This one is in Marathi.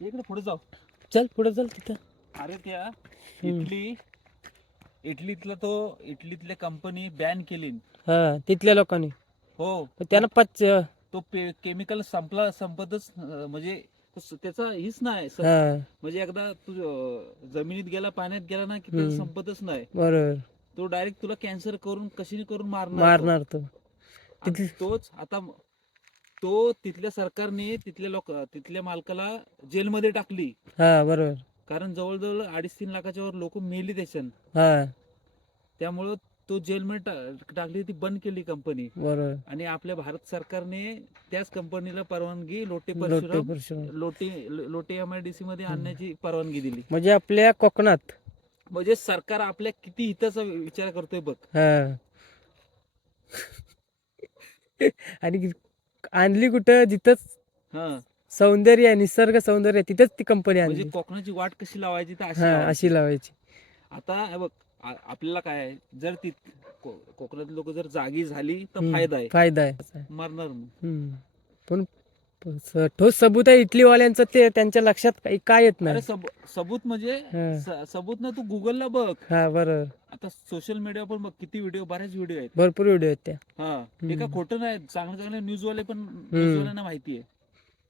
इकडे पुढे जाऊ. चल पुढे चल तिथं. अरे त्या हम्म. इटलीतल्या कंपनी बॅन केली. हा तिथल्या लोकांनी हो, पण त्यांना तो केमिकल संपतच म्हणजे त्याचा हीच नाही हा म्हणजे एकदा तू जमिनीत गेला, पाण्यात गेला ना की त्याचं हम्म. संपतच नाही. बरोबर तो डायरेक्ट तुला कॅन्सर करून कशी करून मारणार तो. मारणार तो. आणि तिथे तोच आता तो तिथल्या सरकारने तिथल्या मालकाला जेलमध्ये टाकली. हा बरोबर. कारण जवळजवळ 2.5-3 लाखाच्या वर लोक मेली त्याच्यानं. हा त्यामुळं तो जेलमध्ये टाकली, ती बंद केली कंपनी. बरोबर. आणि आपल्या भारत सरकारने त्याच कंपनीला परवानगी लोटे लोटे परशुराम परशुराम. लोटे MIDC मध्ये आणण्याची परवानगी दिली. म्हणजे आपल्या कोकणात. म्हणजे सरकार आपल्या किती हिताचा विचार करतोय बघ. हा आणि आणली कुठं जिथंच हा सौंदर्य आहे, निसर्ग सौंदर्य आहे, तिथेच ती कंपनी म्हणजे आणली. कोकणाची वाट कशी लावायची तर अशी हा लावायची. अशी लावायची. आता हे बघ, आपल्याला काय आहे, जर ती कोकणातली लोक जर जागी झाली तर हम्म. फायदा आहे, फायदा आहे. मरणार मग. हम्म. पण ठोस सबूत आहे इटलीवाल्यांचं, ते त्यांच्या लक्षात काय येत अरे नाही. सबूत म्हणजे हा. सबूत ना, तू गुगलला बघ. हा बरोबर. आता सोशल मीडिया पण बघ, किती बऱ्याच व्हिडिओ आहेत. भरपूर व्हिडिओ आहेत त्या. हा, हे काय हम्म. खोटं नाही, चांगले न्यूजवाले पण हम्म. न्यूजवाल्यांना माहिती आहे.